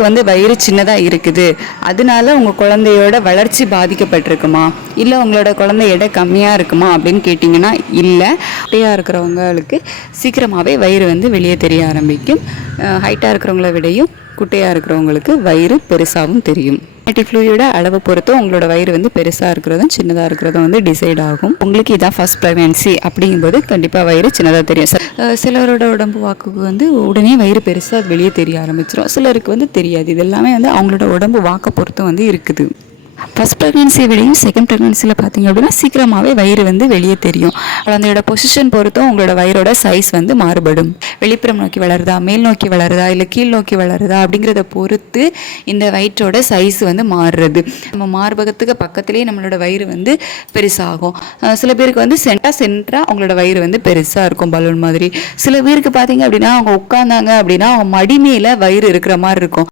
பேருக்கு வந்து வயிறு சின்னதாக இருக்குது, அதனால உங்கள் குழந்தையோட வளர்ச்சி பாதிக்கப்பட்டிருக்குமா, இல்லை உங்களோட குழந்தை எடை கம்மியாக இருக்குமா அப்படின்னு கேட்டிங்கன்னா இல்லை. குட்டையாக இருக்கிறவங்களுக்கு சீக்கிரமாகவே வயிறு வந்து வெளியே தெரிய ஆரம்பிக்கும். ஹைட்டாக இருக்கிறவங்கள விடையும் குட்டையாக இருக்கிறவங்களுக்கு வயிறு பெருசாகவும் தெரியும். ஃப்ளூயிட அளவை பொறுத்து உங்களோட வயிறு வந்து பெருசாக இருக்கிறதும் சின்னதாக இருக்கிறதும் வந்து டிசைட் ஆகும். உங்களுக்கு இதான் ஃபர்ஸ்ட் ப்ரெக்னன்சி அப்படிங்கும்போது கண்டிப்பாக வயிறு சின்னதாக தெரியும். சிலரோட உடம்பு வாக்குக்கு வந்து உடனே வயிறு பெருசாக வெளியே தெரிய ஆரம்பிச்சிடும், சிலருக்கு வந்து தெரியாது. இது எல்லாமே வந்து அவங்களோட உடம்பு வாக்கை பொறுத்து வந்து இருக்குது. ஃபஸ்ட் ப்ரெக்னன்சியை விடையும் செகண்ட் ப்ரெக்னன்சியில் பார்த்தீங்க அப்படின்னா சீக்கிரமாகவே வயிறு வந்து வெளியே தெரியும். குழந்தையோட பொசிஷன் பொறுத்தும் உங்களோட வயிறோட சைஸ் வந்து மாறுபடும். வெளிப்புறம் நோக்கி வளருதா, மேல் நோக்கி வளருதா, இல்லை கீழ் நோக்கி வளருதா அப்படிங்கிறத பொறுத்து இந்த வயிற்றோட சைஸ் வந்து மாறுறது. நம்ம மார்பகத்துக்கு பக்கத்துலேயே நம்மளோட வயிறு வந்து பெருசாகும். சில பேருக்கு வந்து சென்டராக அவங்களோட வயிறு வந்து பெருசாக இருக்கும், பலூன் மாதிரி. சில பேருக்கு பார்த்தீங்க அப்படின்னா அவங்க உட்காந்தாங்க அப்படின்னா அவங்க மடி மேலே வயிறு இருக்கிற மாதிரி இருக்கும்.